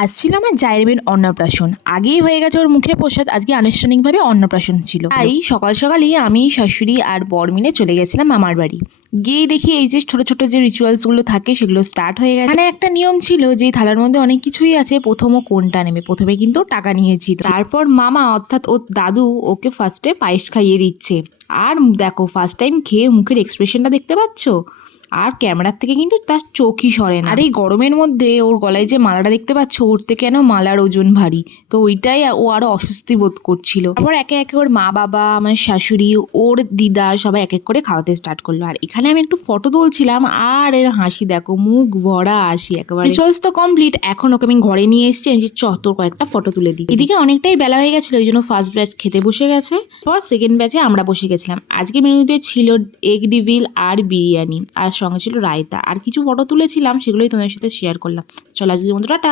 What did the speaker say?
আজ ছিল আমার জায়ের মেয়ের অন্নপ্রাশন। আগেই হয়ে গেছে ওর মুখে প্রসাদ, আজকে আনুষ্ঠানিকভাবে অন্নপ্রাশন ছিল। তাই সকাল সকালই আমি, শাশুড়ি আর বর মিলে চলে গেছিলাম মামার বাড়ি। গিয়ে দেখি এই যে ছোট ছোট যে রিচুয়ালসগুলো থাকে সেগুলো স্টার্ট হয়ে গেছে। মানে একটা নিয়ম ছিল যে থালার মধ্যে অনেক কিছুই আছে, প্রথমও কোনটা নেবে। প্রথমে কিন্তু টাকা নিয়েছিল, তারপর মামা অর্থাৎ ওর দাদু ওকে ফার্স্টে পায়েস খাইয়ে দিচ্ছে। আর দেখো ফার্স্ট টাইম খেয়ে মুখের এক্সপ্রেশনটা দেখতে পাচ্ছ, আর ক্যামেরার থেকে কিন্তু তার চোখই সরে না। আর এই গরমের মধ্যে ওর গলায় যে মালাটা দেখতে পাচ্ছ, ওর থেকে কেন মালার ওজন ভারী, তো ওইটাই ও আরো অস্বস্তি বোধ করছিল। তারপর একে একে ওর মা বাবা, আমার শাশুড়ি, ওর দিদা সবাই এক এক করে খাওয়াতে স্টার্ট করলো। আর এখানে আমি একটু ফটো তুলছিলাম, আর এর হাসি দেখো, মুখ ভরা হাসি একেবারে। রিচুয়ালস তো কমপ্লিট, এখন ওকে আমি ঘরে নিয়ে এসেছি যে তোর কয়েকটা ফটো তুলে দিই। এদিকে অনেকটাই বেলা হয়ে গেছিল, ওই জন্য ফার্স্ট ব্যাচ খেতে বসে গেছে, পর সেকেন্ড ব্যাচে আমরা বসে গেছিলাম। আজকে মেনুতে ছিল এগ ডিভিল আর বিরিয়ানি, আর সঙ্গে ছিল রায়তা, আর কিছু ফটো তুলেছিলাম, সেগুলোই তোমাদের সাথে শেয়ার করলাম। চলো আজকের মতো টাটা।